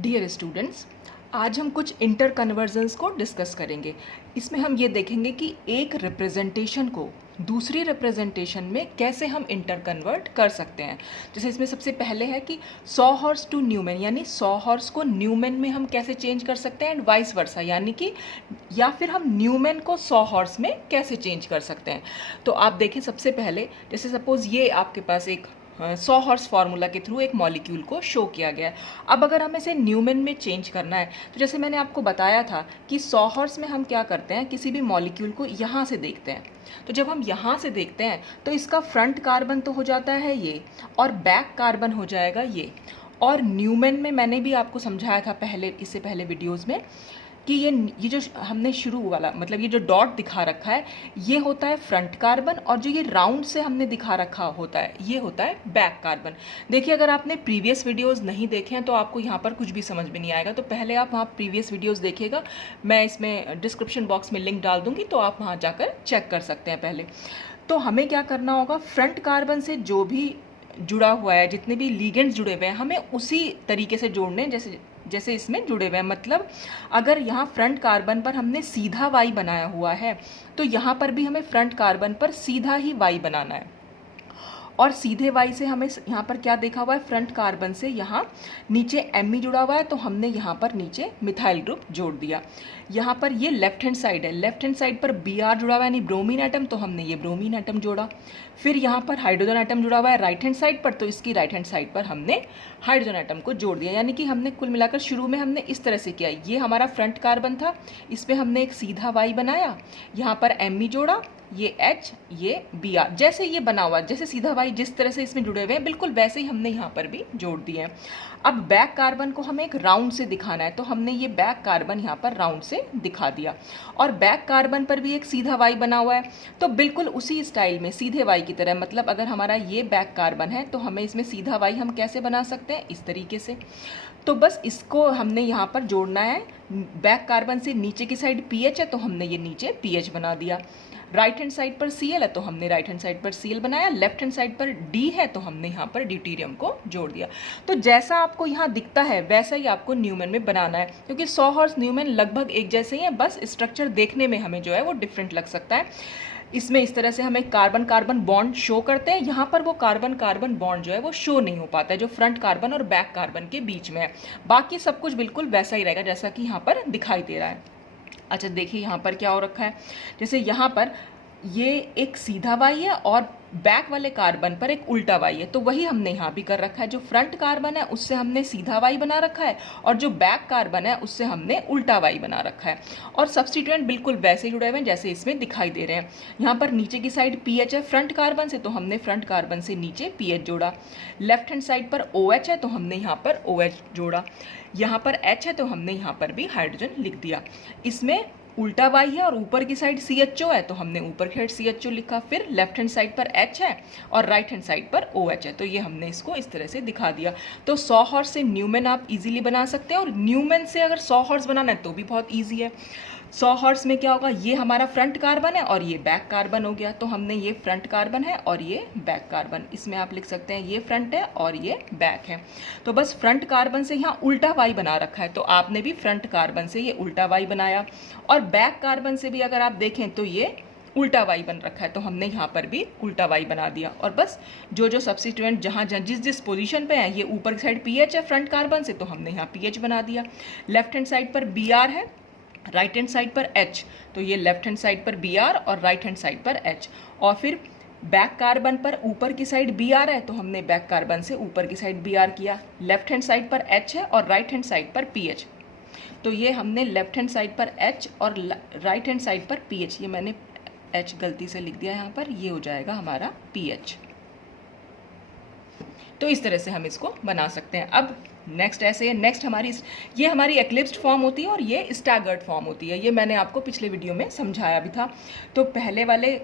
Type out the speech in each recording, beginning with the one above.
Dear students, आज हम कुछ इंटर कन्वर्जन्स को डिस्कस करेंगे। इसमें हम ये देखेंगे कि एक रिप्रेजेंटेशन को दूसरी रिप्रेजेंटेशन में कैसे हम इंटर कन्वर्ट कर सकते हैं। जैसे इसमें सबसे पहले है कि 100 हॉर्स टू न्यूमैन, यानी 100 हॉर्स को न्यूमैन में हम कैसे चेंज कर सकते हैं, एंड वाइस वर्सा, यानी कि या फिर हम न्यूमैन को 100 हॉर्स में कैसे चेंज कर सकते हैं। तो आप देखें, सबसे पहले जैसे सपोज ये आपके पास एक 100 हॉर्स फार्मूला के थ्रू एक मॉलिक्यूल को शो किया गया है। अब अगर हमें इसे न्यूमैन में चेंज करना है तो जैसे मैंने आपको बताया था कि 100 हॉर्स में हम क्या करते हैं, किसी भी मॉलिक्यूल को यहाँ से देखते हैं। तो जब हम यहाँ से देखते हैं तो इसका फ्रंट कार्बन तो हो जाता है ये, और बैक कार्बन हो जाएगा ये। और न्यूमैन में मैंने भी आपको समझाया था पहले, इससे पहले वीडियोज़ में, कि ये जो हमने शुरू वाला, मतलब ये जो डॉट दिखा रखा है, ये होता है फ्रंट कार्बन, और जो ये राउंड से हमने दिखा रखा होता है, ये होता है बैक कार्बन। देखिए, अगर आपने प्रीवियस वीडियोस नहीं देखे हैं तो आपको यहाँ पर कुछ भी समझ में नहीं आएगा। तो पहले आप वहाँ प्रीवियस वीडियोस देखिएगा, मैं इसमें डिस्क्रिप्शन बॉक्स में लिंक डाल दूँगी, तो आप वहाँ जाकर चेक कर सकते हैं पहले। तो हमें क्या करना होगा, फ्रंट कार्बन से जो भी जुड़ा हुआ है, जितने भी लीगेंड्स जुड़े हुए हैं, हमें उसी तरीके से जोड़ने जैसे इसमें जुड़े हुए हैं। मतलब अगर यहाँ फ्रंट कार्बन पर हमने सीधा वाई बनाया हुआ है तो यहाँ पर भी हमें फ्रंट कार्बन पर सीधा ही वाई बनाना है। और सीधे वाई से हमें यहाँ पर क्या देखा हुआ है, फ्रंट कार्बन से यहाँ नीचे एमी जुड़ा हुआ है, तो हमने यहाँ पर नीचे मिथाइल ग्रुप जोड़ दिया। यहाँ पर ये लेफ्ट हैंड साइड है, लेफ्ट हैंड साइड पर Br जुड़ा हुआ है, यानी ब्रोमीन एटम, तो हमने ये ब्रोमीन एटम जोड़ा। फिर यहाँ पर हाइड्रोजन एटम जुड़ा हुआ है राइट हैंड साइड पर, तो इसकी राइट हैंड साइड पर हमने हाइड्रोजन एटम को जोड़ दिया। यानी कि हमने कुल मिलाकर शुरू में हमने इस तरह से किया, ये हमारा फ्रंट कार्बन था, इस पर हमने एक सीधा वाई बनाया, यहाँ पर Me जोड़ा, ये H, ये Br, जैसे ये बना हुआ, जैसे सीधा वाई जिस तरह से इसमें जुड़े हुए हैं, बिल्कुल वैसे ही हमने यहाँ पर भी जोड़ दिए हैं। अब बैक कार्बन को हमें एक राउंड से दिखाना है, तो हमने ये बैक कार्बन यहाँ पर राउंड से दिखा दिया। और बैक कार्बन पर भी एक सीधा वाई बना हुआ है, तो बिल्कुल उसी स्टाइल में सीधे वाई की तरह, मतलब अगर हमारा ये बैक कार्बन है तो हमें इसमें सीधा वाई हम कैसे बना सकते हैं, इस तरीके से। तो बस इसको हमने यहाँ पर जोड़ना है। बैक कार्बन से नीचे की साइड पीएच है, तो हमने ये नीचे पीएच बना दिया। राइट हैंड साइड पर Cl है, तो हमने राइट हैंड साइड पर Cl बनाया। लेफ्ट हैंड साइड पर D है, तो हमने यहाँ पर ड्यूटेरियम को जोड़ दिया। तो जैसा आपको यहाँ दिखता है वैसा ही आपको न्यूमैन में बनाना है, क्योंकि 100 हॉर्स न्यूमैन लगभग एक जैसे ही है, बस स्ट्रक्चर देखने में हमें जो है वो डिफरेंट लग सकता है। इसमें इस तरह से हमें कार्बन कार्बन बॉन्ड शो करते हैं, यहाँ पर वो कार्बन कार्बन बॉन्ड जो है वो शो नहीं हो पाता है, जो फ्रंट कार्बन और बैक कार्बन के बीच में है। बाकी सब कुछ बिल्कुल वैसा ही रहेगा जैसा कि यहाँ पर दिखाई दे रहा है। अच्छा, देखिए यहाँ पर क्या हो रखा है, जैसे यहाँ पर ये एक सीधा वाई है और बैक वाले कार्बन पर एक उल्टा वाई है, तो वही हमने यहाँ भी कर रखा है। जो फ्रंट कार्बन है उससे हमने सीधा वाई बना रखा है, और जो बैक कार्बन है उससे हमने उल्टा वाई बना रखा है। और सब्स्टिट्यूएंट बिल्कुल वैसे ही जुड़े हुए हैं जैसे इसमें दिखाई दे रहे हैं। यहाँ पर नीचे की साइड पीएच है फ्रंट कार्बन से, तो हमने फ्रंट कार्बन से नीचे पीएच जोड़ा। लेफ्ट हैंड साइड पर OH है, तो हमने यहाँ पर OH जोड़ा। यहाँ पर H है, तो हमने यहाँ पर भी हाइड्रोजन लिख दिया। इसमें उल्टा वाई है और ऊपर की साइड CHO है, तो हमने ऊपर की साइड CHO लिखा। फिर लेफ्ट हैंड साइड पर H है और राइट हैंड साइड पर OH है, तो ये हमने इसको इस तरह से दिखा दिया। तो 100 हॉर्स से न्यूमैन आप इजीली बना सकते हैं, और न्यूमैन से अगर 100 हॉर्स बनाना है तो भी बहुत ईजी है। 100 हॉर्स में क्या होगा, ये हमारा फ्रंट कार्बन है और ये बैक कार्बन हो गया, तो हमने ये फ्रंट कार्बन है और ये बैक कार्बन, इसमें आप लिख सकते हैं ये फ्रंट है और ये बैक है। तो बस फ्रंट कार्बन से यहाँ उल्टा वाई बना रखा है, तो आपने भी फ्रंट कार्बन से ये उल्टा वाई बनाया। और बैक कार्बन से भी अगर आप देखें तो ये उल्टा वाई बन रखा है, तो हमने यहाँ पर भी उल्टा वाई बना दिया। और बस जो सब्स्टिट्यूएंट जहाँ जिस पोजीशन पे है, ये ऊपर की साइड पीएच है फ्रंट कार्बन से, तो हमने यहाँ पीएच बना दिया। लेफ्ट हैंड साइड पर Br है, राइट हैंड साइड पर H, तो ये लेफ्ट हैंड साइड पर Br और राइट हैंड साइड पर H। और फिर बैक कार्बन पर ऊपर की साइड Br है, तो हमने बैक कार्बन से ऊपर की साइड Br किया। लेफ्ट हैंड साइड पर H है और राइट हैंड साइड पर PH, तो ये हमने लेफ्ट हैंड साइड पर H और राइट हैंड साइड पर PH, ये मैंने H गलती से लिख दिया यहाँ पर, ये हो जाएगा हमारा PH। तो इस तरह से हम इसको बना सकते हैं। अब नेक्स्ट ऐसे है, नेक्स्ट ये हमारी एक्लिप्स्ड फॉर्म होती है और ये स्टैगर्ड फॉर्म होती है, ये मैंने आपको पिछले वीडियो में समझाया भी था। तो पहले वाले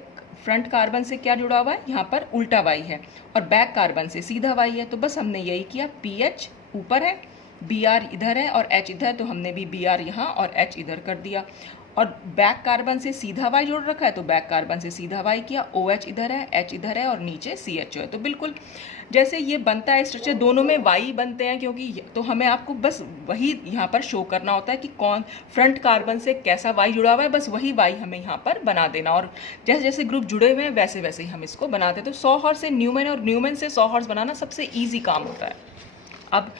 फ्रंट कार्बन से क्या जुड़ा हुआ है, यहाँ पर उल्टा वाई है, और बैक कार्बन से सीधा वाई है, तो बस हमने यही किया, PH ऊपर है, Br इधर है और H इधर, तो हमने भी Br यहाँ और H इधर कर दिया। और बैक कार्बन से सीधा वाई जोड़ रखा है तो बैक कार्बन से सीधा वाई किया, OH इधर है, H इधर है और नीचे CHO है। तो बिल्कुल जैसे ये बनता है स्ट्रक्चर, दोनों में वाई बनते हैं क्योंकि तो हमें आपको बस वही यहाँ पर शो करना होता है कि कौन फ्रंट कार्बन से कैसा वाई जुड़ा हुआ है, बस वही वाई हमें यहाँ पर बना देना। और जैसे जैसे ग्रुप जुड़े हुए हैं वैसे वैसे ही हम इसको बनाते हैं। तो सॉहॉर्स से न्यूमैन और न्यूमैन से सॉहॉर्स बनाना सबसे ईजी काम होता है। अब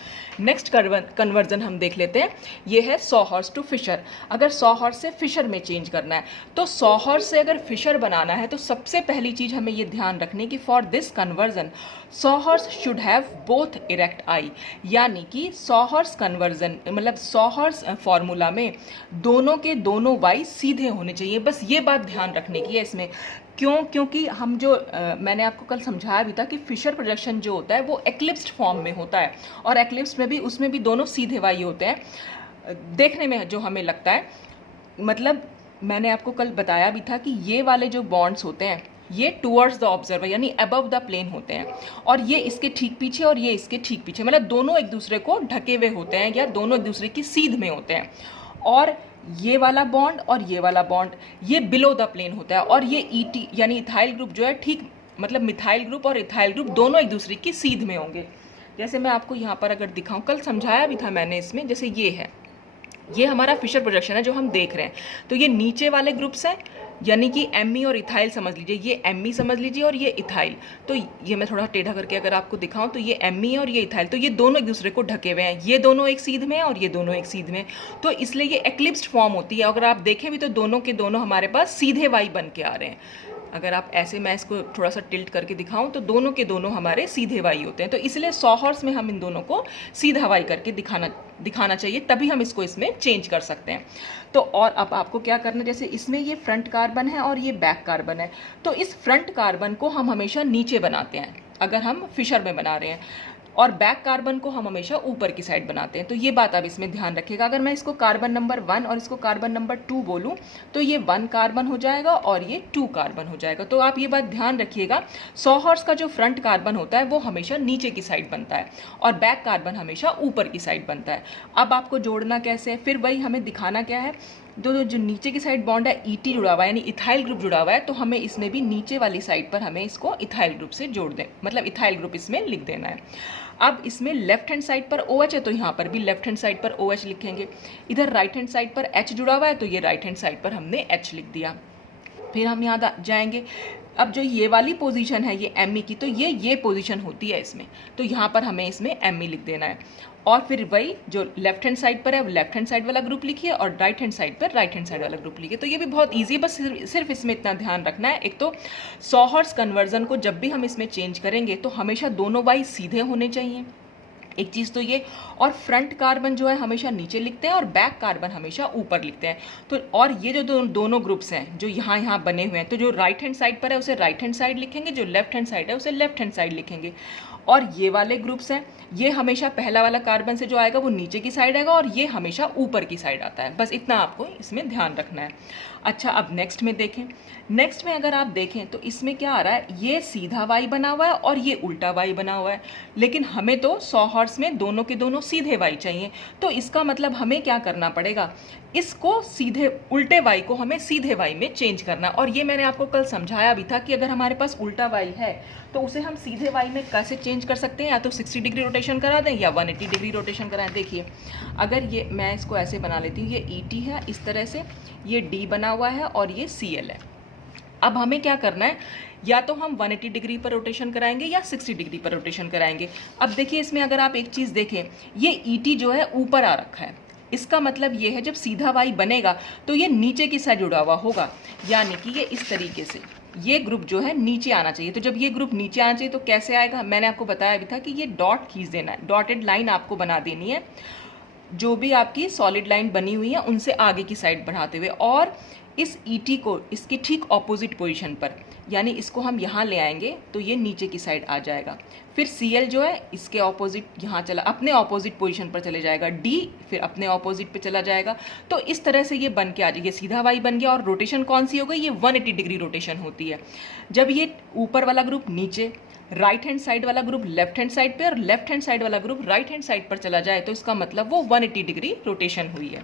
नेक्स्ट कन्वर्जन हम देख लेते हैं, ये है सॉहॉर्स टू फिशर। अगर सॉहॉर्स से फिशर में चेंज करना है तो सॉहॉर्स से अगर फिशर बनाना है तो सबसे पहली चीज़ हमें ये ध्यान रखने की, for this conversion sawhorse should have both erect eye, यानी कि सॉहॉर्स कन्वर्जन मतलब सॉहॉर्स फॉर्मूला में दोनों के दोनों वाई सीधे होने चाहिए। बस ये बात ध्यान रखने की है इसमें। क्यों? क्योंकि हम जो मैंने आपको कल समझाया भी था कि फिशर प्रोजेक्शन जो होता है वो एक्लिप्स्ड फॉर्म में होता है और एक्लिप्स में भी उसमें भी दोनों सीधे वाई होते हैं देखने में जो हमें लगता है। मतलब मैंने आपको कल बताया भी था कि ये वाले जो बॉन्ड्स होते हैं ये टूवर्ड्स द ऑब्जर्वर यानी अबव द प्लेन होते हैं और ये इसके ठीक पीछे और ये इसके ठीक पीछे, मतलब दोनों एक दूसरे को ढके हुए होते हैं या दोनों एक दूसरे की सीध में होते हैं। और ये वाला बॉन्ड और ये वाला बॉन्ड ये बिलो द प्लेन होता है और ये ईटी यानी इथाइल ग्रुप जो है ठीक मतलब मिथाइल ग्रुप और इथाइल ग्रुप दोनों एक दूसरे की सीध में होंगे। जैसे मैं आपको यहाँ पर अगर दिखाऊं, कल समझाया भी था मैंने इसमें, जैसे ये है, ये हमारा फिशर प्रोजेक्शन है जो हम देख रहे हैं। तो ये नीचे वाले ग्रुप्स हैं यानी कि एमी और इथाइल समझ लीजिए, ये एमी समझ लीजिए और ये इथाइल। तो ये मैं थोड़ा टेढ़ा करके अगर आपको दिखाऊं तो ये एमी और ये इथाइल, तो ये दोनों एक दूसरे को ढके हुए हैं, ये दोनों एक सीध में और ये दोनों एक सीध में। तो इसलिए ये एक्लिप्स्ड फॉर्म होती है। अगर आप देखें भी तो दोनों के दोनों हमारे पास सीधे वाई बन के आ रहे हैं। अगर आप ऐसे मैं इसको थोड़ा सा टिल्ट करके दिखाऊं तो दोनों के दोनों हमारे सीधे वाई होते हैं। तो इसलिए सॉहॉर्स में हम इन दोनों को सीधा वाई करके दिखाना चाहिए, तभी हम इसको इसमें चेंज कर सकते हैं। तो और अब आपको क्या करना है, जैसे इसमें ये फ्रंट कार्बन है और ये बैक कार्बन है, तो इस फ्रंट कार्बन को हम हमेशा नीचे बनाते हैं अगर हम फिशर में बना रहे हैं और बैक कार्बन को हम हमेशा ऊपर की साइड बनाते हैं। तो ये बात आप इसमें ध्यान रखिएगा। अगर मैं इसको कार्बन नंबर 1 और इसको कार्बन नंबर 2 बोलूं तो ये 1 कार्बन हो जाएगा और ये 2 कार्बन हो जाएगा। तो आप ये बात ध्यान रखिएगा, सॉहॉर्स का जो फ्रंट कार्बन होता है वो हमेशा नीचे की साइड बनता है और बैक कार्बन हमेशा ऊपर की साइड बनता है। अब आपको जोड़ना कैसे है, फिर वही हमें दिखाना क्या है, जो नीचे की साइड बॉन्ड है ईटी जुड़ा हुआ है यानी इथाइल ग्रुप जुड़ा हुआ है, तो हमें इसमें भी नीचे वाली साइड पर हमें इसको इथाइल ग्रुप से जोड़ दें, मतलब इथाइल ग्रुप इसमें लिख देना है। अब इसमें लेफ्ट हैंड साइड पर OH है तो यहाँ पर भी लेफ्ट हैंड साइड पर OH लिखेंगे। इधर राइट हैंड साइड पर H जुड़ा हुआ है तो ये राइट हैंड साइड पर हमने H लिख दिया। फिर हम यहाँ जाएंगे, अब जो ये वाली पोजीशन है ये एमी की, तो ये पोजीशन होती है इसमें, तो यहाँ पर हमें इसमें एमी लिख देना है। और फिर वही जो लेफ्ट हैंड साइड पर है वो लेफ्ट हैंड साइड वाला ग्रुप लिखिए और राइट हैंड साइड पर राइट हैंड साइड वाला ग्रुप लिखिए। तो ये भी बहुत ईजी है, बस सिर्फ इसमें इतना ध्यान रखना है, एक तो सॉहॉर्स कन्वर्जन को जब भी हम इसमें चेंज करेंगे तो हमेशा दोनों वाई सीधे होने चाहिए, एक चीज़ तो ये, और फ्रंट कार्बन जो है हमेशा नीचे लिखते हैं और बैक कार्बन हमेशा ऊपर लिखते हैं। तो और ये जो दोनों ग्रुप्स हैं जो यहाँ बने हुए हैं, तो जो राइट हैंड साइड पर है उसे राइट हैंड साइड लिखेंगे, जो लेफ्ट हैंड साइड है उसे लेफ्ट हैंड साइड लिखेंगे। और ये वाले ग्रुप्स हैं, ये हमेशा पहला वाला कार्बन से जो आएगा वो नीचे की साइड आएगा और ये हमेशा ऊपर की साइड आता है। बस इतना आपको इसमें ध्यान रखना है। अच्छा, अब नेक्स्ट में देखें, नेक्स्ट में अगर आप देखें तो इसमें क्या आ रहा है, ये सीधा वाई बना हुआ है और ये उल्टा वाई बना हुआ है, लेकिन हमें तो सॉहॉर्स में दोनों के दोनों सीधे वाई चाहिए। तो इसका मतलब हमें क्या करना पड़ेगा, इसको सीधे उल्टे वाई को हमें सीधे वाई में चेंज करना। और ये मैंने आपको कल समझाया भी था कि अगर हमारे पास उल्टा वाई है तो उसे हम सीधे वाई में कैसे चेंज कर सकते हैं, या तो 60 डिग्री रोटेशन करा दें या 180 डिग्री रोटेशन कराएं। देखिए, अगर ये मैं इसको ऐसे बना लेती हूँ, ये ET है इस तरह से, ये D बना हुआ है और ये Cl है। अब हमें क्या करना है, या तो हम 180 डिग्री पर रोटेशन कराएंगे या 60 डिग्री पर रोटेशन कराएंगे। अब देखिए, इसमें अगर आप एक चीज़ देखें, ये ET जो है ऊपर आ रखा है, इसका मतलब ये है जब सीधा वाई बनेगा तो ये नीचे की साइड जुड़ा हुआ होगा, यानी कि ये इस तरीके से ये ग्रुप जो है नीचे आना चाहिए। तो जब ये ग्रुप नीचे आना चाहिए तो कैसे आएगा, मैंने आपको बताया भी था कि ये डॉट खींच देना है, डॉटेड लाइन आपको बना देनी है जो भी आपकी सॉलिड लाइन बनी हुई है उनसे आगे की साइड बढ़ाते हुए, और इस ET को इसके ठीक ऑपोजिट पोजीशन पर, यानी इसको हम यहाँ ले आएंगे तो ये नीचे की साइड आ जाएगा। फिर Cl जो है इसके ऑपोजिट यहाँ चला, अपने ऑपोजिट पोजीशन पर चले जाएगा, D फिर अपने ऑपोजिट पे चला जाएगा। तो इस तरह से ये बन के आ जाएगी, सीधा वाई बन गया। और रोटेशन कौन सी हो गई, ये 180 डिग्री रोटेशन होती है। जब ये ऊपर वाला ग्रुप नीचे, राइट हैंड साइड वाला ग्रुप लेफ्ट हैंड साइड पे और लेफ्ट हैंड साइड वाला ग्रुप राइट हैंड साइड पर चला जाए तो इसका मतलब वो 180 डिग्री रोटेशन हुई है।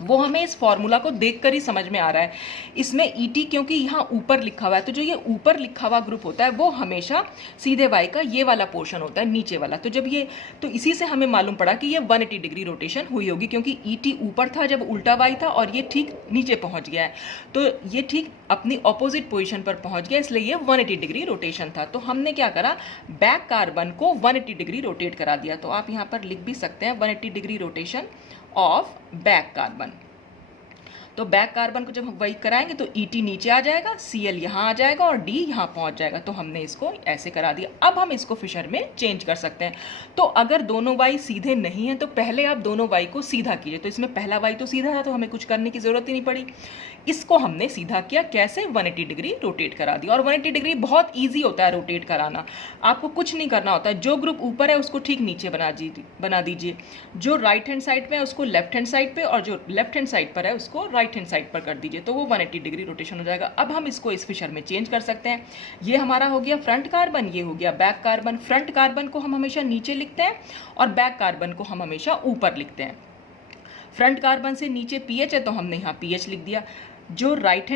वो हमें इस फॉर्मूला को देखकर ही समझ में आ रहा है। इसमें ET क्योंकि यहाँ ऊपर लिखा हुआ है, तो जो ये ऊपर लिखा हुआ ग्रुप होता है वो हमेशा सीधे y का ये वाला पोर्शन होता है, नीचे वाला। तो जब ये, तो इसी से हमें मालूम पड़ा कि ये 180 डिग्री रोटेशन हुई होगी, क्योंकि ET ऊपर था जब उल्टा y था और ये ठीक नीचे पहुंच गया है, तो ये ठीक अपनी ऑपोजिट पोजिशन पर पहुंच गया, इसलिए ये 180 डिग्री रोटेशन था। तो हमने क्या करा, बैक कार्बन को 180 डिग्री रोटेट करा दिया। तो आप यहाँ पर लिख भी सकते हैं 180 degree rotation of back carbon. तो बैक कार्बन को जब हम वही कराएंगे तो ET नीचे आ जाएगा, Cl यहाँ आ जाएगा और D यहाँ पहुँच जाएगा। तो हमने इसको ऐसे करा दिया। अब हम इसको फिशर में चेंज कर सकते हैं। तो अगर दोनों y सीधे नहीं है तो पहले आप दोनों y को सीधा कीजिए। तो इसमें पहला y तो सीधा था, तो हमें कुछ करने की ज़रूरत ही नहीं पड़ी। इसको हमने सीधा किया, कैसे, 180 डिग्री रोटेट करा दिया। और 180 डिग्री बहुत ईजी होता है रोटेट कराना, आपको कुछ नहीं करना होता है। जो ग्रुप ऊपर है उसको ठीक नीचे बना दीजिए, जो राइट हैंड साइड पे है उसको लेफ्ट हैंड साइड पे, और जो लेफ्ट हैंड साइड पर है उसको राइट हैंड साइड पर कर दीजिए, तो वो 180 डिग्री रोटेशन हो जाएगा। अब हम इसको इस फिशर में चेंज कर सकते हैं। ये हमारा हो गया फ्रंट कार्बन, ये हो गया बैक कार्बन। फ्रंट कार्बन को हम हमेशा नीचे लिखते हैं और बैक कार्बन को हम हमेशा ऊपर लिखते हैं। फ्रंट कार्बन से नीचे पीएच है तो हमने यहाँ पीएच लिख दिया। जो लेफ्ट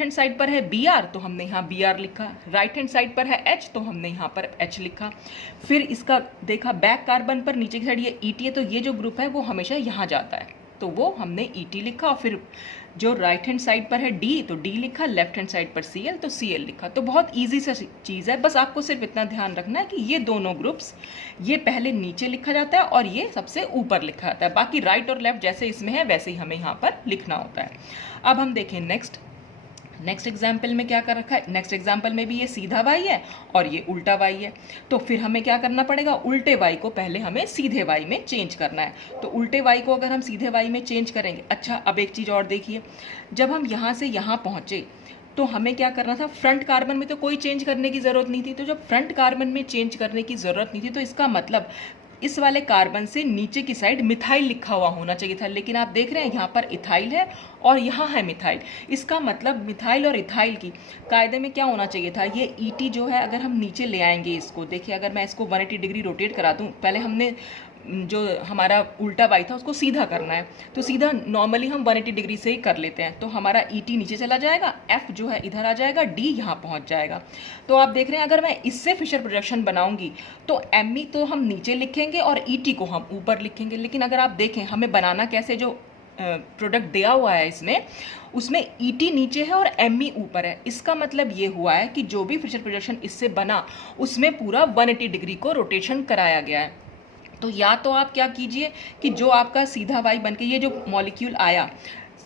हैंड साइड पर है Br तो हमने यहाँ Br लिखा। राइट हैंड साइड पर है H तो हमने यहाँ पर H लिखा। फिर इसका देखा, बैक कार्बन पर नीचे की साइड ये ET है, तो ये जो ग्रुप है वो हमेशा यहाँ जाता है, तो वो हमने ET लिखा। और फिर जो राइट हैंड साइड पर है D तो D लिखा, लेफ्ट हैंड साइड पर Cl तो Cl लिखा। तो बहुत ईजी सा चीज़ है, बस आपको सिर्फ इतना ध्यान रखना है कि ये दोनों ग्रुप्स, ये पहले नीचे लिखा जाता है और ये सबसे ऊपर लिखा जाता है। बाकी राइट और लेफ्ट जैसे इसमें है वैसे ही हमें यहाँ पर लिखना होता है। अब हम देखें नेक्स्ट एग्जाम्पल में क्या कर रखा है। नेक्स्ट एग्जाम्पल में भी ये सीधा y है और ये उल्टा y है। तो फिर हमें क्या करना पड़ेगा, उल्टे y को पहले हमें सीधे y में चेंज करना है। तो उल्टे y को अगर हम सीधे y में चेंज करेंगे, अच्छा अब एक चीज़ और देखिए, जब हम यहाँ से यहाँ पहुँचे तो हमें क्या करना था, फ्रंट कार्बन में तो कोई चेंज करने की ज़रूरत नहीं थी। तो जब फ्रंट कार्बन में चेंज करने की ज़रूरत नहीं थी तो इसका मतलब इस वाले कार्बन से नीचे की साइड मिथाइल लिखा हुआ होना चाहिए था, लेकिन आप देख रहे हैं यहाँ पर इथाइल है और यहाँ है मिथाइल। इसका मतलब मिथाइल और इथाइल की कायदे में क्या होना चाहिए था, ये ET जो है अगर हम नीचे ले आएंगे इसको, देखिए अगर मैं इसको 180 डिग्री रोटेट करा दूँ, पहले हमने जो हमारा उल्टा y था उसको सीधा करना है, तो सीधा नॉर्मली हम 180 डिग्री से ही कर लेते हैं। तो हमारा ET नीचे चला जाएगा, F जो है इधर आ जाएगा, D यहाँ पहुँच जाएगा। तो आप देख रहे हैं अगर मैं इससे फिशर प्रोजेक्शन बनाऊंगी तो Me तो हम नीचे लिखेंगे और ET को हम ऊपर लिखेंगे। लेकिन अगर आप देखें हमें बनाना कैसे, जो प्रोडक्ट दिया हुआ है उसमें ET नीचे है और Me ऊपर है। इसका मतलब ये हुआ है कि जो भी फिशर प्रोजेक्शन इससे बना उसमें पूरा 180 डिग्री को रोटेशन कराया गया है। तो या तो आप क्या कीजिए कि जो आपका सीधा y बन के ये जो मॉलिक्यूल आया,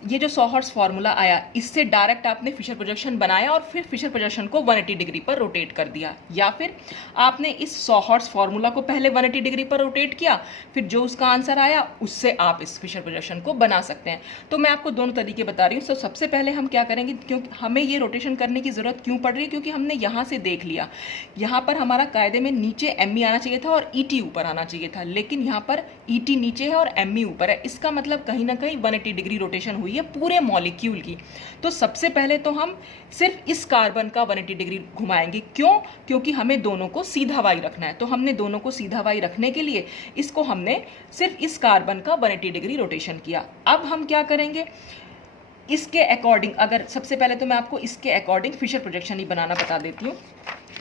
ये जो सॉहर्ट्स फार्मूला आया, इससे डायरेक्ट आपने फिशर प्रोजेक्शन बनाया और फिर फिशर प्रोजेक्शन को 180 डिग्री पर रोटेट कर दिया, या फिर आपने इस सॉहर्ट्स फार्मूला को पहले 180 डिग्री पर रोटेट किया, फिर जो उसका आंसर आया उससे आप इस फिशर प्रोजेक्शन को बना सकते हैं। तो मैं आपको दोनों तरीके बता रही हूँ। तो सबसे पहले हम क्या करेंगे, क्योंकि हमें ये रोटेशन करने की ज़रूरत क्यों पड़ रही है, क्योंकि हमने यहाँ से देख लिया, यहाँ पर हमारा कायदे में नीचे Me आना चाहिए था और ET ऊपर आना चाहिए था, लेकिन यहाँ पर ET नीचे है और Me ऊपर है। इसका मतलब कहीं ना कहीं 180 डिग्री रोटेशन हुई है पूरे मॉलिक्यूल की। तो सबसे पहले तो हम सिर्फ इस कार्बन का 180 डिग्री घुमाएंगे। क्यों? क्योंकि हमें दोनों को सीधा y रखना है। तो हमने दोनों को सीधा y रखने के लिए इसको हमने सिर्फ इस कार्बन का 180 डिग्री रोटेशन किया। अब हम क्या करेंगे, इसके अकॉर्डिंग, अगर सबसे पहले तो मैं आपको इसके अकॉर्डिंग फिशर प्रोजेक्शन ही बनाना बता देती हूँ।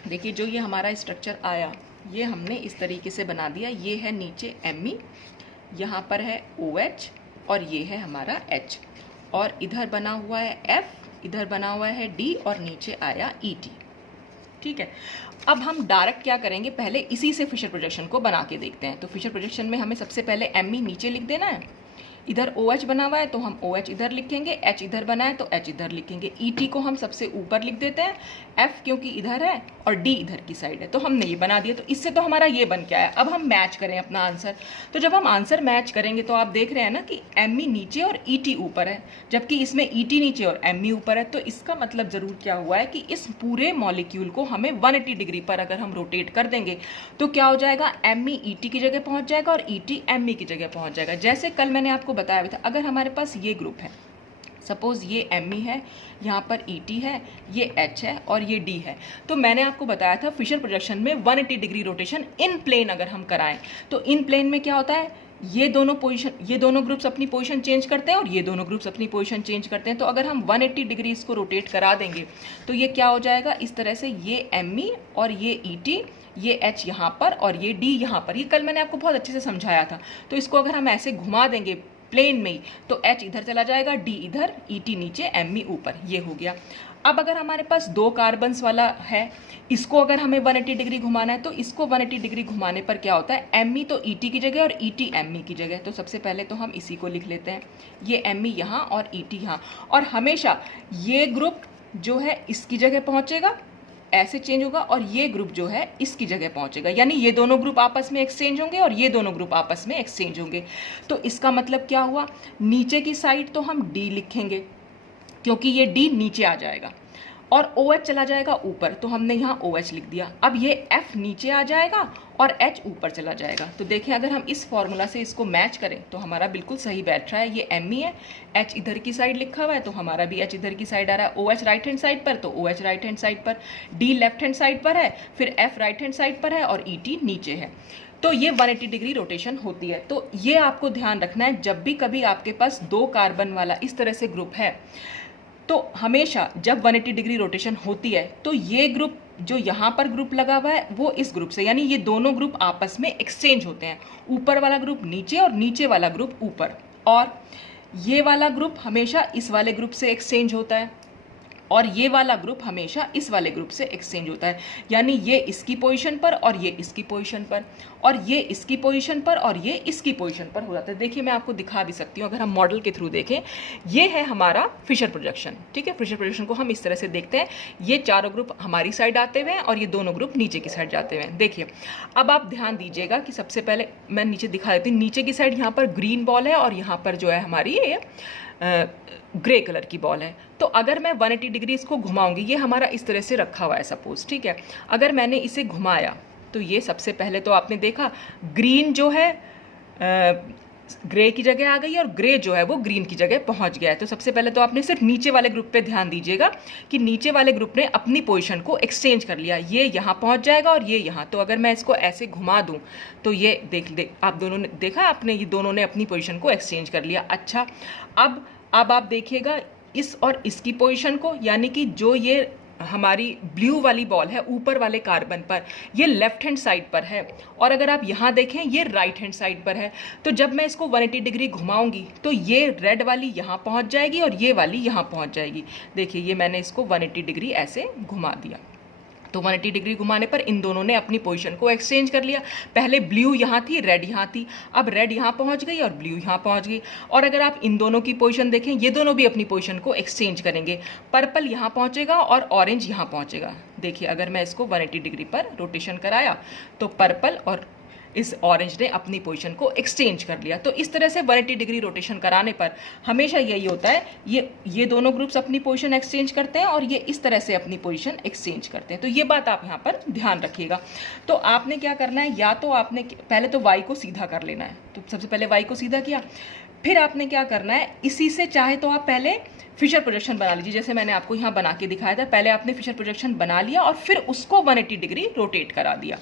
देखिए जो ये हमारा स्ट्रक्चर आया, ये हमने इस तरीके से बना दिया। ये है नीचे Me, यहाँ पर है OH और ये है हमारा H, और इधर बना हुआ है F, इधर बना हुआ है D और नीचे आया ET। ठीक है, अब हम डायरेक्ट क्या करेंगे, पहले इसी से फिशर प्रोजेक्शन को बना के देखते हैं। तो फिशर प्रोजेक्शन में हमें सबसे पहले Me नीचे लिख देना है, इधर OH बना हुआ है तो हम OH इधर लिखेंगे, H इधर बना है तो H इधर लिखेंगे, ET को हम सबसे ऊपर लिख देते हैं, F क्योंकि इधर है और D इधर की साइड है। तो हमने ये बना दिया। तो इससे तो हमारा ये बन के आया। अब हम मैच करें अपना आंसर। तो जब हम आंसर मैच करेंगे तो आप देख रहे हैं ना कि Me नीचे और ET ऊपर है, जबकि इसमें ET नीचे और Me ऊपर है। तो इसका मतलब ज़रूर क्या हुआ है कि इस पूरे मॉलिक्यूल को हमें 180 डिग्री पर अगर हम रोटेट कर देंगे तो क्या हो जाएगा, Me ET की जगह पहुँच जाएगा और ET Me की जगह पहुँच जाएगा। जैसे कल मैंने आपको बताया भी था, अगर हमारे पास ये ग्रुप है, सपोज ये Me है, यहाँ पर ET है, ये H है और ये D है, तो मैंने आपको बताया था फिशर प्रोजेक्शन में 180 डिग्री रोटेशन इन प्लेन अगर हम कराएं तो इन प्लेन में क्या होता है, ये दोनों ग्रुप्स अपनी पोजीशन चेंज करते हैं और ये दोनों ग्रुप्स अपनी पोजीशन चेंज करते हैं। तो अगर हम 180 डिग्री इसको रोटेट करा देंगे तो ये क्या हो जाएगा, इस तरह से ये ME और ये ET, ये H यहाँ पर और ये D यहाँ पर। ये कल मैंने आपको बहुत अच्छे से समझाया था। तो इसको अगर हम ऐसे घुमा देंगे प्लेन में ही तो H इधर चला जाएगा, D इधर, ET नीचे, ME ऊपर, ये हो गया। अब अगर हमारे पास 2 कार्बन्स वाला है, इसको अगर हमें 180 डिग्री घुमाना है तो इसको 180 डिग्री घुमाने पर क्या होता है, ME तो ET की जगह और ET ME की जगह। तो सबसे पहले तो हम इसी को लिख लेते हैं, ये ME यहाँ और ET यहाँ। और हमेशा ये ग्रुप जो है इसकी जगह पहुँचेगा, ऐसे चेंज होगा, और ये ग्रुप जो है इसकी जगह पहुंचेगा। यानी ये दोनों ग्रुप आपस में एक्सचेंज होंगे और ये दोनों ग्रुप आपस में एक्सचेंज होंगे। तो इसका मतलब क्या हुआ, नीचे की साइड तो हम D लिखेंगे क्योंकि ये D नीचे आ जाएगा, और OH चला जाएगा ऊपर, तो हमने यहाँ OH लिख दिया। अब ये F नीचे आ जाएगा और H ऊपर चला जाएगा। तो देखें अगर हम इस फॉर्मूला से इसको मैच करें तो हमारा बिल्कुल सही बैठ रहा है। ये ME है, H इधर की साइड लिखा हुआ है तो हमारा भी H इधर की साइड आ रहा है। OH राइट हैंड साइड पर तो OH राइट हैंड साइड पर, D लेफ्ट हैंड साइड पर है, फिर F राइट हैंड साइड पर है और ET नीचे है। तो ये 180 डिग्री रोटेशन होती है। तो ये आपको ध्यान रखना है, जब भी कभी आपके पास 2 कार्बन वाला इस तरह से ग्रुप है तो हमेशा जब 180 डिग्री रोटेशन होती है तो ये ग्रुप जो यहाँ पर ग्रुप लगा हुआ है वो इस ग्रुप से, यानी ये दोनों ग्रुप आपस में एक्सचेंज होते हैं। ऊपर वाला ग्रुप नीचे और नीचे वाला ग्रुप ऊपर, और ये वाला ग्रुप हमेशा इस वाले ग्रुप से एक्सचेंज होता है और ये वाला ग्रुप हमेशा इस वाले ग्रुप से एक्सचेंज होता है। यानी ये इसकी पोजीशन पर और ये इसकी पोजीशन पर, और ये इसकी पोजीशन पर और ये इसकी पोजीशन पर हो जाता है। देखिए मैं आपको दिखा भी सकती हूँ, अगर हम मॉडल के थ्रू देखें, ये है हमारा फिशर प्रोजेक्शन। ठीक है, फिशर प्रोजेक्शन को हम इस तरह से देखते हैं, ये चारों ग्रुप हमारी साइड आते हुए हैं और ये दोनों ग्रुप नीचे की साइड जाते हुए हैं। देखिए अब आप ध्यान दीजिएगा कि सबसे पहले मैं नीचे दिखा देती हूँ, नीचे की साइड यहाँ पर ग्रीन बॉल है और यहाँ पर जो है हमारी ये ग्रे कलर की बॉल है। तो अगर मैं 180 डिग्री इसको घुमाऊंगी, ये हमारा इस तरह से रखा हुआ है सपोज, ठीक है। अगर मैंने इसे घुमाया तो ये सबसे पहले तो आपने देखा ग्रीन जो है ग्रे की जगह आ गई और ग्रे जो है वो ग्रीन की जगह पहुंच गया है। तो सबसे पहले तो आपने सिर्फ नीचे वाले ग्रुप पे ध्यान दीजिएगा कि नीचे वाले ग्रुप ने अपनी पोजीशन को एक्सचेंज कर लिया, ये यहाँ पहुंच जाएगा और ये यहाँ। तो अगर मैं इसको ऐसे घुमा दूं तो ये देख आप दोनों ने देखा, आपने ये दोनों ने अपनी पोजीशन को एक्सचेंज कर लिया। अच्छा, अब आप देखिएगा इस और इसकी पोजीशन को, यानी कि जो ये हमारी ब्लू वाली बॉल है ऊपर वाले कार्बन पर, ये लेफ्ट हैंड साइड पर है, और अगर आप यहाँ देखें ये राइट हैंड साइड पर है। तो जब मैं इसको 180 डिग्री घुमाऊंगी तो ये रेड वाली यहाँ पहुँच जाएगी और ये वाली यहाँ पहुँच जाएगी। देखिए ये मैंने इसको 180 डिग्री ऐसे घुमा दिया। तो 180 डिग्री घुमाने पर इन दोनों ने अपनी पोजीशन को एक्सचेंज कर लिया। पहले ब्लू यहाँ थी, रेड यहाँ थी, अब रेड यहाँ पहुँच गई और ब्लू यहाँ पहुँच गई। और अगर आप इन दोनों की पोजीशन देखें, ये दोनों भी अपनी पोजीशन को एक्सचेंज करेंगे। पर्पल यहाँ पहुँचेगा और ऑरेंज यहाँ पहुँचेगा। देखिए अगर मैं इसको 180 डिग्री पर रोटेशन कराया तो पर्पल और इस ऑरेंज ने अपनी पोजीशन को एक्सचेंज कर लिया। तो इस तरह से 180 डिग्री रोटेशन कराने पर हमेशा यही होता है, ये दोनों ग्रुप्स अपनी पोजीशन एक्सचेंज करते हैं और ये इस तरह से अपनी पोजीशन एक्सचेंज करते हैं। तो ये बात आप यहाँ पर ध्यान रखिएगा। तो आपने क्या करना है, या तो आपने पहले तो y को सीधा कर लेना है। तो सबसे पहले y को सीधा किया, फिर आपने क्या करना है, इसी से चाहे तो आप पहले फिशर प्रोजेक्शन बना लीजिए, जैसे मैंने आपको यहाँ बना के दिखाया था। पहले आपने फिशर प्रोजेक्शन बना लिया और फिर उसको 180 डिग्री रोटेट करा दिया।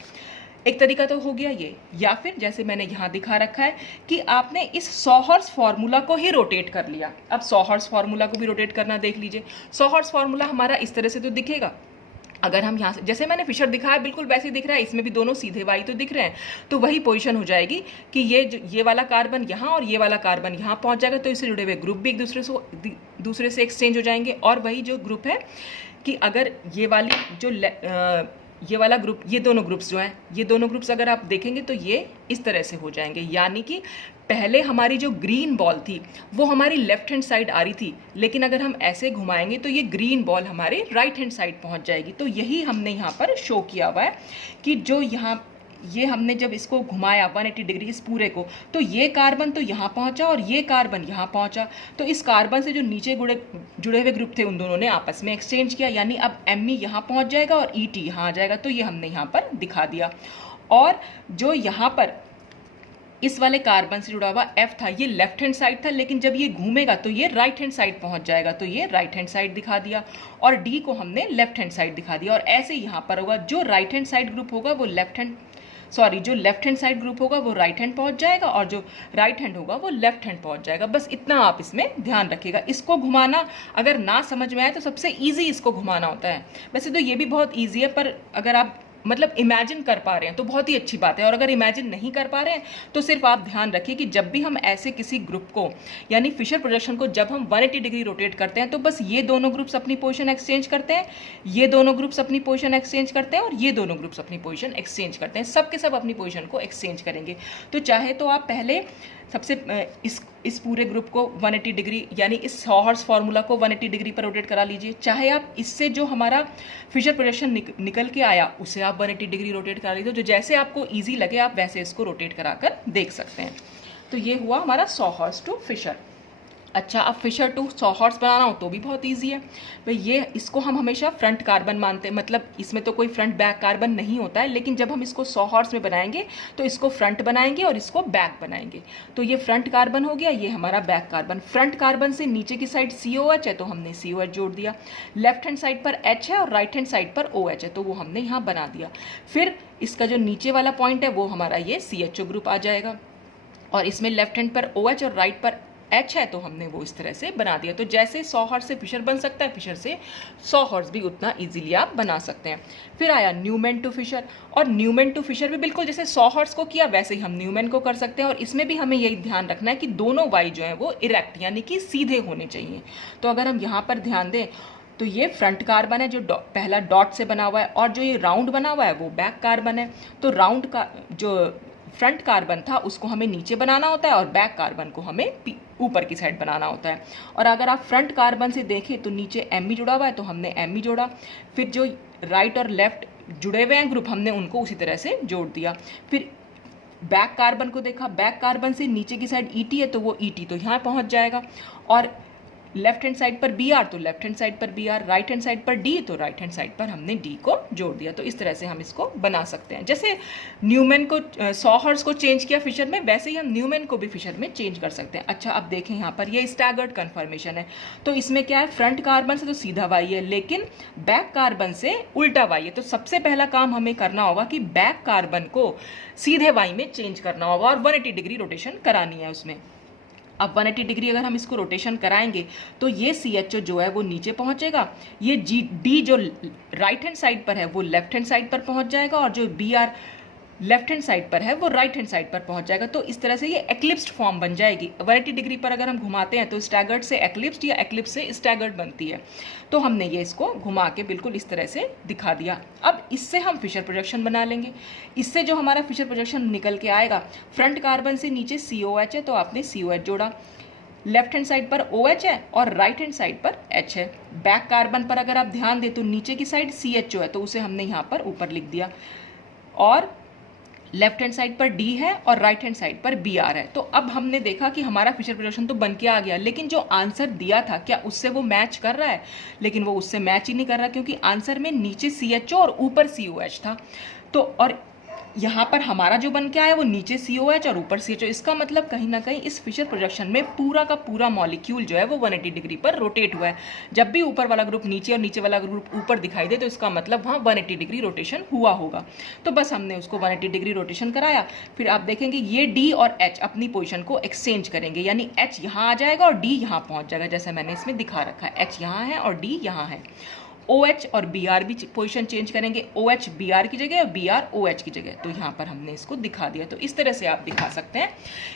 एक तरीका तो हो गया ये, या फिर जैसे मैंने यहाँ दिखा रखा है कि आपने इस सॉहर्स फार्मूला को ही रोटेट कर लिया। अब सॉहर्स फार्मूला को भी रोटेट करना देख लीजिए। सॉहर्स फार्मूला हमारा इस तरह से तो दिखेगा, अगर हम यहाँ से जैसे मैंने फिशर दिखाया बिल्कुल वैसे ही दिख रहा है, इसमें भी दोनों सीधे वाई तो दिख रहे हैं। तो वही पोजीशन हो जाएगी कि ये वाला कार्बन यहाँ और ये वाला कार्बन यहाँ पहुँच जाएगा। तो इससे जुड़े हुए ग्रुप भी एक दूसरे से एक्सचेंज हो जाएंगे। और वही जो ग्रुप है कि अगर ये वाला ग्रुप, ये दोनों ग्रुप्स जो हैं, ये दोनों ग्रुप्स अगर आप देखेंगे तो ये इस तरह से हो जाएंगे। यानी कि पहले हमारी जो ग्रीन बॉल थी वो हमारी लेफ्ट हैंड साइड आ रही थी, लेकिन अगर हम ऐसे घुमाएंगे तो ये ग्रीन बॉल हमारे राइट हैंड साइड पहुंच जाएगी। तो यही हमने यहाँ पर शो किया हुआ है कि जो यहाँ ये हमने जब इसको घुमाया 180 डिग्री इस पूरे को, तो ये कार्बन तो यहाँ पहुँचा और ये कार्बन यहाँ पहुँचा। तो इस कार्बन से जो नीचे जुड़े हुए ग्रुप थे उन दोनों ने आपस में एक्सचेंज किया, यानी अब Me यहाँ पहुँच जाएगा और ET यहाँ आ जाएगा। तो ये हमने यहाँ पर दिखा दिया। और जो यहाँ पर इस वाले कार्बन से जुड़ा हुआ F था, ये लेफ्ट हैंड साइड था, लेकिन जब ये घूमेगा तो ये राइट हैंड साइड पहुंच जाएगा। तो ये राइट हैंड साइड दिखा दिया और D को हमने लेफ्ट हैंड साइड दिखा दिया। और ऐसे यहाँ पर होगा, जो राइट हैंड साइड ग्रुप होगा वो लेफ्ट हैंड सॉरी, जो लेफ्ट हैंड साइड ग्रुप होगा वो राइट हैंड पहुंच जाएगा और जो राइट हैंड होगा वो लेफ्ट हैंड पहुंच जाएगा। बस इतना आप इसमें ध्यान रखिएगा। इसको घुमाना अगर ना समझ में आए तो सबसे ईजी इसको घुमाना होता है। वैसे तो ये भी बहुत ईजी है, पर अगर आप मतलब इमेजिन कर पा रहे हैं तो बहुत ही अच्छी बात है, और अगर इमेजिन नहीं कर पा रहे हैं तो सिर्फ आप ध्यान रखिए कि जब भी हम ऐसे किसी ग्रुप को यानी फिशर प्रोजेक्शन को जब हम 180 डिग्री रोटेट करते हैं तो बस ये दोनों ग्रुप्स अपनी पोजीशन एक्सचेंज करते हैं, ये दोनों ग्रुप्स अपनी पोजीशन एक्सचेंज करते हैं और ये दोनों ग्रुप्स अपनी पोजीशन एक्सचेंज करते हैं। सब के सब अपनी पोजीशन को एक्सचेंज करेंगे। तो चाहे तो आप पहले सबसे इस पूरे ग्रुप को 180 डिग्री यानी इस सॉहर्स फार्मूला को 180 डिग्री पर रोटेट करा लीजिए, चाहे आप इससे जो हमारा फिशर प्रोजेक्शन निकल के आया उसे आप 180 डिग्री रोटेट करा लीजिए। जो जैसे आपको ईजी लगे आप वैसे इसको रोटेट कराकर देख सकते हैं। तो ये हुआ हमारा सॉहर्स टू फिशर। अच्छा, अब फिशर टू सॉहर्स बनाना हो तो भी बहुत ईजी है भाई। ये इसको हम हमेशा फ्रंट कार्बन मानते हैं, मतलब इसमें तो कोई फ्रंट बैक कार्बन नहीं होता है, लेकिन जब हम इसको सॉहर्स में बनाएंगे तो इसको फ्रंट बनाएंगे और इसको बैक बनाएंगे। तो ये फ्रंट कार्बन हो गया, ये हमारा बैक कार्बन। फ्रंट कार्बन से नीचे की साइड COH है तो हमने COH जोड़ दिया, लेफ्ट हैंड साइड पर H है और राइट हैंड साइड पर OH है तो वो हमने यहाँ बना दिया। फिर इसका जो नीचे वाला पॉइंट है वो हमारा ये CHO ग्रुप आ जाएगा, और इसमें लेफ्ट हैंड पर OH और राइट पर H है तो हमने वो इस तरह से बना दिया। तो जैसे सॉहर्स से फिशर बन सकता है, फिशर से सॉहर्स भी उतना इजीली आप बना सकते हैं। फिर आया न्यूमैन टू फिशर, और न्यूमैन टू फिशर भी बिल्कुल जैसे सॉहर्स को किया वैसे ही हम न्यूमैन को कर सकते हैं। और इसमें भी हमें यही ध्यान रखना है कि दोनों वाई जो है वो इरेक्ट यानी कि सीधे होने चाहिए। तो अगर हम यहाँ पर ध्यान दें तो ये फ्रंट कार्बन है जो पहला डॉट से बना हुआ है, और जो ये राउंड बना हुआ है वो बैक कार्बन है। तो राउंड का जो फ्रंट कार्बन था उसको हमें नीचे बनाना होता है और बैक कार्बन को हमें ऊपर की साइड बनाना होता है। और अगर आप फ्रंट कार्बन से देखें तो नीचे Me जुड़ा हुआ है तो हमने Me जोड़ा, फिर जो राइट और लेफ्ट जुड़े हुए हैं ग्रुप हमने उनको उसी तरह से जोड़ दिया। फिर बैक कार्बन को देखा, बैक कार्बन से नीचे की साइड Et है तो वो Et तो यहाँ पहुँच जाएगा, और लेफ्ट हैंड साइड पर Br तो लेफ्ट हैंड साइड पर Br, राइट हैंड साइड पर D तो राइट हैंड साइड पर हमने D को जोड़ दिया। तो इस तरह से हम इसको बना सकते हैं। जैसे न्यूमैन को सॉहर्स को चेंज किया फिशर में, वैसे ही हम न्यूमैन को भी फिशर में चेंज कर सकते हैं। अच्छा, अब देखें यहाँ पर ये स्टैगर्ड कन्फर्मेशन है। तो इसमें क्या है, फ्रंट कार्बन से तो सीधा वाई है लेकिन बैक कार्बन से उल्टा वाई है। तो सबसे पहला काम हमें करना होगा कि बैक कार्बन को सीधे वाई में चेंज करना होगा और 180 डिग्री रोटेशन करानी है उसमें। अब 180 डिग्री अगर हम इसको रोटेशन कराएंगे तो ये CHO जो है वो नीचे पहुंचेगा, ये D जो राइट हैंड साइड पर है वो लेफ्ट हैंड साइड पर पहुंच जाएगा, और जो Br लेफ्ट हैंड साइड पर है वो राइट हैंड साइड पर पहुंच जाएगा। तो इस तरह से ये एक्लिप्स्ड फॉर्म बन जाएगी। 180 डिग्री पर अगर हम घुमाते हैं तो स्टैगर्ड से एक्लिप्स्ड या एक्लिप्स से स्टैगर्ड बनती है। तो हमने ये इसको घुमा के बिल्कुल इस तरह से दिखा दिया। अब इससे हम फिशर प्रोजेक्शन बना लेंगे। इससे जो हमारा फिशर प्रोजेक्शन निकल के आएगा, फ्रंट कार्बन से नीचे COH है तो आपने COH जोड़ा, लेफ्ट हैंड साइड पर OH है और राइट हैंड साइड पर H है। बैक कार्बन पर अगर आप ध्यान दें तो नीचे की साइड CHO है तो उसे हमने यहाँ पर ऊपर लिख दिया, और लेफ्ट हैंड साइड पर D है और राइट हैंड साइड पर Br है। तो अब हमने देखा कि हमारा फिशर प्रोजेक्शन तो बन के आ गया, लेकिन जो आंसर दिया था क्या उससे वो मैच कर रहा है? लेकिन वो उससे मैच ही नहीं कर रहा, क्योंकि आंसर में नीचे CHO और ऊपर COH था। तो और यहाँ पर हमारा जो बन के आया वो नीचे COH और ऊपर CHO। इसका मतलब कहीं ना कहीं इस फिशर प्रोजेक्शन में पूरा का पूरा मॉलिक्यूल जो है वो 180 डिग्री पर रोटेट हुआ है। जब भी ऊपर वाला ग्रुप नीचे और नीचे वाला ग्रुप ऊपर दिखाई दे तो इसका मतलब वहाँ 180 डिग्री रोटेशन हुआ होगा। तो बस हमने उसको 180 डिग्री रोटेशन कराया। फिर आप देखेंगे ये D और H अपनी पोजिशन को एक्सचेंज करेंगे, यानी H यहाँ आ जाएगा और D यहाँ पहुँच जाएगा, जैसा मैंने इसमें दिखा रखा है। H यहाँ है और D यहाँ है। OH और Br भी पोजीशन चेंज करेंगे, OH Br की जगह और Br OH की जगह। तो यहाँ पर हमने इसको दिखा दिया। तो इस तरह से आप दिखा सकते हैं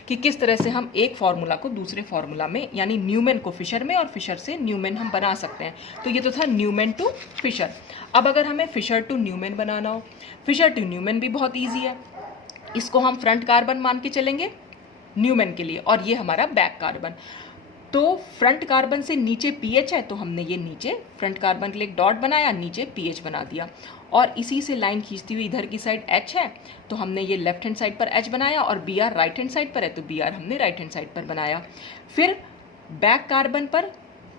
कि किस तरह से हम एक फार्मूला को दूसरे फार्मूला में यानी न्यूमैन को फिशर में और फिशर से न्यूमैन हम बना सकते हैं। तो ये तो था न्यूमैन टू फिशर। अब अगर हमें फिशर टू न्यूमैन बनाना हो, फिशर टू न्यूमैन भी बहुत ईजी है। इसको हम फ्रंट कार्बन मान के चलेंगे न्यूमैन के लिए, और ये हमारा बैक कार्बन। तो फ्रंट कार्बन से नीचे पीएच है तो हमने ये नीचे फ्रंट कार्बन के लिए एक डॉट बनाया, नीचे पीएच बना दिया, और इसी से लाइन खींचती हुई इधर की साइड एच है तो हमने ये लेफ्ट हैंड साइड पर एच बनाया, और B R right hand side पर है तो बी आर हमने राइट हैंड साइड पर बनाया। फिर बैक कार्बन पर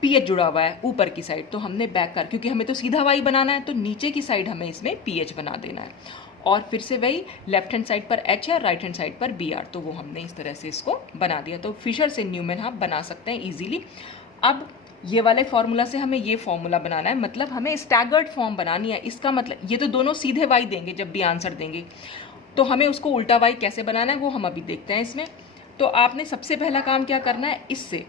पीएच जुड़ा हुआ है ऊपर की साइड, तो हमने बैक कार, क्योंकि हमें तो सीधा वाई बनाना है तो नीचे की साइड हमें इसमें पीएच बना देना है। और फिर से वही लेफ्ट हैंड साइड पर एच है, राइट हैंड साइड पर बी आर, तो वो हमने इस तरह से इसको बना दिया। तो फिशर से न्यूमैन हम बना सकते हैं इजीली। अब ये वाले फॉर्मूला से हमें ये फॉर्मूला बनाना है, मतलब हमें स्टैगर्ड फॉर्म बनानी है। इसका मतलब ये तो दोनों सीधे वाई देंगे जब भी आंसर देंगे, तो हमें उसको उल्टा वाई कैसे बनाना है वो हम अभी देखते हैं इसमें। तो आपने सबसे पहला काम क्या करना है, इससे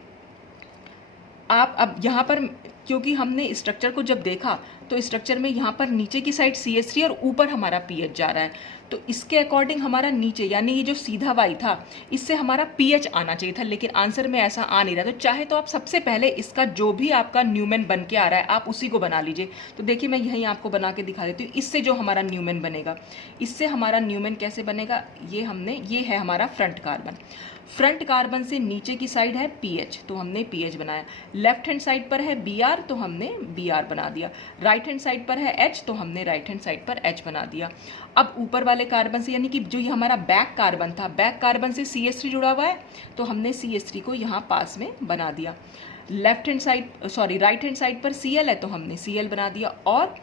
आप अब यहाँ पर, क्योंकि हमने स्ट्रक्चर को जब देखा तो स्ट्रक्चर में यहाँ पर नीचे की साइड CH3 और ऊपर हमारा pH जा रहा है, तो इसके अकॉर्डिंग हमारा नीचे यानी ये जो सीधा वाई था इससे हमारा pH आना चाहिए था, लेकिन आंसर में ऐसा आ नहीं रहा। तो चाहे तो आप सबसे पहले इसका जो भी आपका न्यूमेन बन के आ रहा है आप उसी को बना लीजिए। तो देखिए मैं यहीं आपको बना के दिखा देती हूँ। इससे जो हमारा न्यूमेन बनेगा, इससे हमारा न्यूमेन कैसे बनेगा, ये है हमारा फ्रंट कार्बन। फ्रंट कार्बन से नीचे की साइड है पीएच, तो हमने पीएच बनाया। लेफ्ट हैंड साइड पर है बीआर, तो हमने बीआर बना दिया। राइट हैंड साइड पर है एच, तो हमने राइट हैंड साइड पर एच बना दिया। अब ऊपर वाले कार्बन से, यानी कि जो ये हमारा बैक कार्बन था, बैक कार्बन से CH3 जुड़ा हुआ है, तो हमने CH3 को यहाँ पास में बना दिया। Left hand side right hand side पर Cl है, तो हमने Cl बना दिया, और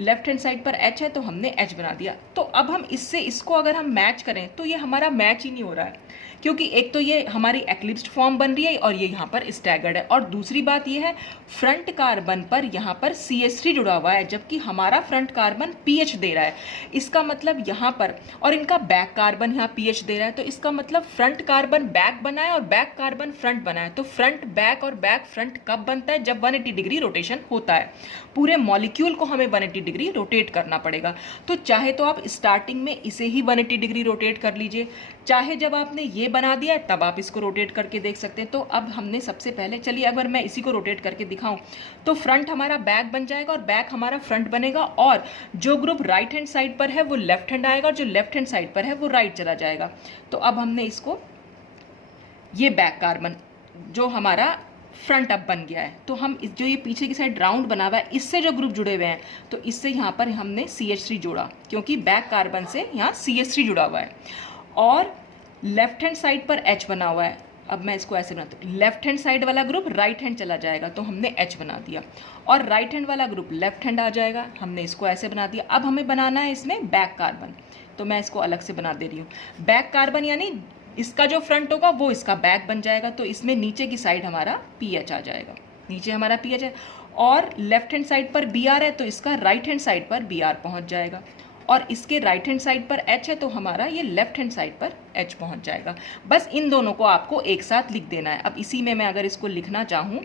लेफ्ट हैंड साइड पर H है तो हमने H बना दिया। तो अब हम इसको अगर हम मैच करें तो ये हमारा मैच ही नहीं हो रहा है, क्योंकि एक तो ये हमारी एक्लिप्स्ड फॉर्म बन रही है और ये यहाँ पर स्टैगर्ड है, और दूसरी बात ये है फ्रंट कार्बन पर यहाँ पर CH3 जुड़ा हुआ है, जबकि हमारा फ्रंट कार्बन pH दे रहा है। इसका मतलब यहाँ पर, और इनका बैक कार्बन यहाँ pH दे रहा है, तो इसका मतलब फ्रंट कार्बन बैक बना है और बैक कार्बन फ्रंट बना है। तो फ्रंट बैक और बैक फ्रंट कब बनता है, जब 180 डिग्री रोटेशन होता है। पूरे मॉलिक्यूल को हमें 180 डिग्री रोटेट करना पड़ेगा। तो चाहे तो आप स्टार्टिंग में इसे ही 180 डिग्री रोटेट कर लीजिए, चाहे जब आपने ये बना दिया है तब आप इसको रोटेट करके देख सकते हैं। तो अब हमने सबसे पहले, चलिए अगर मैं इसी को रोटेट करके दिखाऊं तो फ्रंट हमारा बैक बन जाएगा और बैक हमारा फ्रंट बनेगा, और जो ग्रुप राइट हैंड साइड पर है वो लेफ्ट हैंड आएगा और जो लेफ्ट हैंड साइड पर है वो राइट चला जाएगा। तो अब हमने इसको, ये बैक कार्बन जो हमारा फ्रंट अप बन गया है, तो हम जो ये पीछे की साइड राउंड बना हुआ है इससे जो ग्रुप जुड़े हुए हैं, तो इससे यहाँ पर हमने CH3 जोड़ा, क्योंकि बैक कार्बन से यहाँ CH3 जुड़ा हुआ है। और लेफ्ट हैंड साइड पर H बना हुआ है। अब मैं इसको ऐसे बनाती हूँ, लेफ्ट हैंड साइड वाला ग्रुप राइट हैंड चला जाएगा, तो हमने H बना दिया, और राइट हैंड वाला ग्रुप लेफ्ट हैंड आ जाएगा, हमने इसको ऐसे बना दिया। अब हमें बनाना है इसमें बैक कार्बन, तो मैं इसको अलग से बना दे रही हूँ। बैक कार्बन यानी इसका जो फ्रंट होगा वो इसका बैक बन जाएगा, तो इसमें नीचे की साइड हमारा पीएच आ जाएगा, नीचे हमारा पीएच है, और लेफ्ट हैंड साइड पर बीआर है तो इसका राइट हैंड साइड पर बीआर पहुंच जाएगा, और इसके राइट हैंड साइड पर एच है तो हमारा ये लेफ्ट हैंड साइड पर एच पहुंच जाएगा। बस इन दोनों को आपको एक साथ लिख देना है। अब इसी में मैं अगर इसको लिखना चाहूँ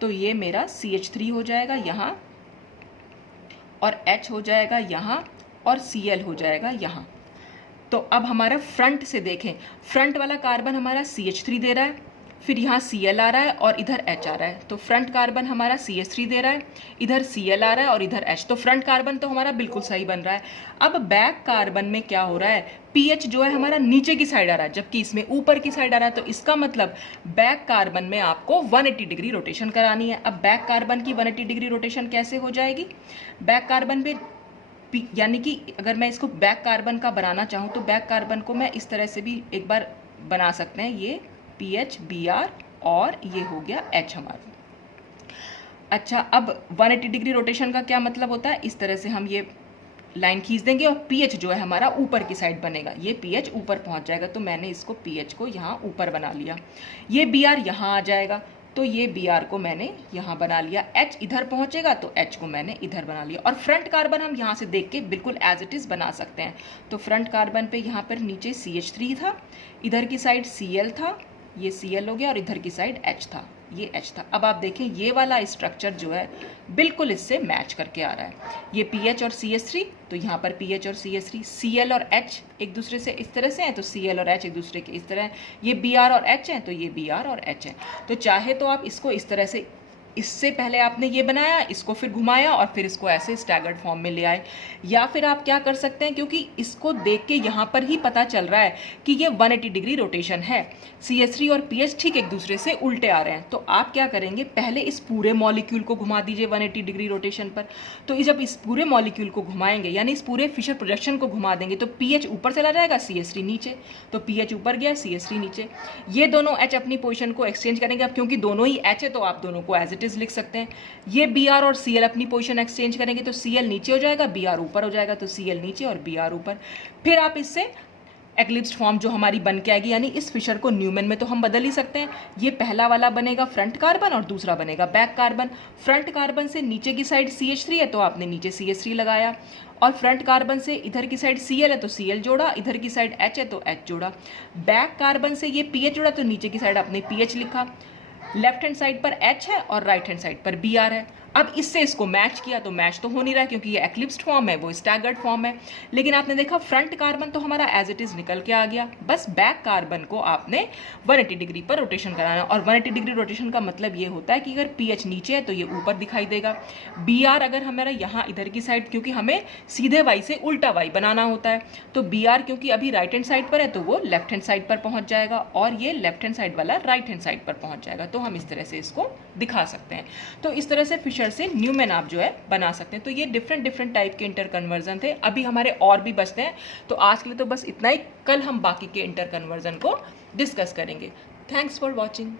तो ये मेरा CH3 हो जाएगा यहाँ, और H हो जाएगा यहाँ, और Cl हो जाएगा यहाँ। तो अब हमारा फ्रंट से देखें, फ्रंट वाला कार्बन हमारा CH3 दे रहा है, फिर यहाँ Cl आ रहा है और इधर H आ रहा है, तो फ्रंट कार्बन हमारा CH3 दे रहा है, इधर Cl आ रहा है और इधर H, तो फ्रंट कार्बन तो हमारा बिल्कुल सही बन रहा है। अब बैक कार्बन में क्या हो रहा है, पीएच जो है हमारा नीचे की साइड आ रहा है, जबकि इसमें ऊपर की साइड आ रहा है, तो इसका मतलब बैक कार्बन में आपको 180 डिग्री रोटेशन करानी है। अब बैक कार्बन की 180 डिग्री रोटेशन कैसे हो जाएगी, बैक कार्बन पे यानी कि अगर मैं इसको बैक कार्बन का बनाना चाहूँ तो बैक कार्बन को मैं इस तरह से भी एक बार बना सकते हैं, ये पीएच बीआर और ये हो गया एच हमारा। अच्छा, अब 180 डिग्री रोटेशन का क्या मतलब होता है, इस तरह से हम ये लाइन खींच देंगे और पीएच जो है हमारा ऊपर की साइड बनेगा, ये पीएच ऊपर पहुंच जाएगा, तो मैंने इसको पीएच को यहाँ ऊपर बना लिया। ये बीआर यहाँ आ जाएगा, तो ये बीआर को मैंने यहाँ बना लिया। एच इधर पहुँचेगा तो एच को मैंने इधर बना लिया। और फ्रंट कार्बन हम यहाँ से देख के बिल्कुल एज इट इज़ बना सकते हैं। तो फ्रंट कार्बन पे यहाँ पर नीचे CH3 था, इधर की साइड Cl था, ये Cl हो गया, और इधर की साइड H था, ये H था। अब आप देखें ये वाला स्ट्रक्चर जो है बिल्कुल इससे मैच करके आ रहा है। ये PH और CH3, तो यहाँ पर PH और CH3, Cl और H एक दूसरे से इस तरह से हैं, तो Cl और H एक दूसरे के इस तरह हैं। ये Br और H हैं, तो ये Br और H हैं। तो चाहे तो आप इसको इस तरह से, इससे पहले आपने ये बनाया, इसको फिर घुमाया और फिर इसको ऐसे स्टैगर्ड फॉर्म में ले आए, या फिर आप क्या कर सकते हैं, क्योंकि इसको देख के यहाँ पर ही पता चल रहा है कि ये 180 डिग्री रोटेशन है, CH3 और PH ठीक एक दूसरे से उल्टे आ रहे हैं, तो आप क्या करेंगे, पहले इस पूरे मॉलिक्यूल को घुमा दीजिए 180 डिग्री रोटेशन पर। तो जब इस पूरे मॉलिक्यूल को घुमाएंगे, यानी इस पूरे फिशर प्रोजेक्शन को घुमा देंगे, तो PH ऊपर चला जाएगा, CH3 नीचे, तो PH ऊपर गया, CH3 नीचे, ये दोनों H अपनी पोजिशन को एक्सचेंज करेंगे। अब क्योंकि दोनों ही H है तो आप दोनों को एज इट इज लिख सकते हैं। ये Br और Cl अपनी पोजीशन एक्सचेंज करेंगे, तो Cl नीचे हो जाएगा, Br ऊपर हो जाएगा, तो Cl नीचे और Br ऊपर। फिर आप इससे एक्लिप्स्ड फॉर्म जो हमारी बन के आएगी, यानी इस फिशर को न्यूमैन में तो हम बदल ही सकते हैं। ये पहला वाला बनेगा फ्रंट कार्बन और दूसरा बनेगा बैक कार्बन। फ्रंट कार्बन से नीचे की साइड CH3 है तो आपने नीचे CH3 लगाया, और फ्रंट कार्बन से इधर की साइड Cl है तो Cl जोड़ा, इधर की साइड H है तो H जोड़ा। बैक कार्बन से ये PH जोड़ा तो नीचे की साइड आपने PH लिखा। लेफ्ट हैंड साइड पर H है और राइट हैंड साइड पर Br है। अब इससे इसको मैच किया तो मैच तो हो नहीं रहा क्योंकि ये एक्लिप्स्ड फॉर्म है, वो स्टैगर्ड फॉर्म है। लेकिन आपने देखा फ्रंट कार्बन तो हमारा एज इट इज निकल के आ गया, बस बैक कार्बन को आपने 180 डिग्री पर रोटेशन कराना। और 180 डिग्री रोटेशन का मतलब ये होता है कि अगर PH नीचे है तो ये ऊपर दिखाई देगा, Br अगर हमारा यहाँ इधर की साइड, क्योंकि हमें सीधे Y से उल्टा Y बनाना होता है, तो Br क्योंकि अभी राइट हैंड साइड पर है तो वो लेफ्ट हैंड साइड पर पहुंच जाएगा, और ये लेफ्ट हैंड साइड वाला राइट हैंड साइड पर पहुंच जाएगा। तो हम इस तरह से इसको दिखा सकते हैं। तो इस तरह से फिशर से न्यूमैन आप जो है बना सकते हैं। तो ये डिफरेंट टाइप के इंटर कन्वर्जन थे, अभी हमारे और भी बचते हैं। तो आज के लिए तो बस इतना ही, कल हम बाकी के इंटर कन्वर्जन को डिस्कस करेंगे। Thanks for watching.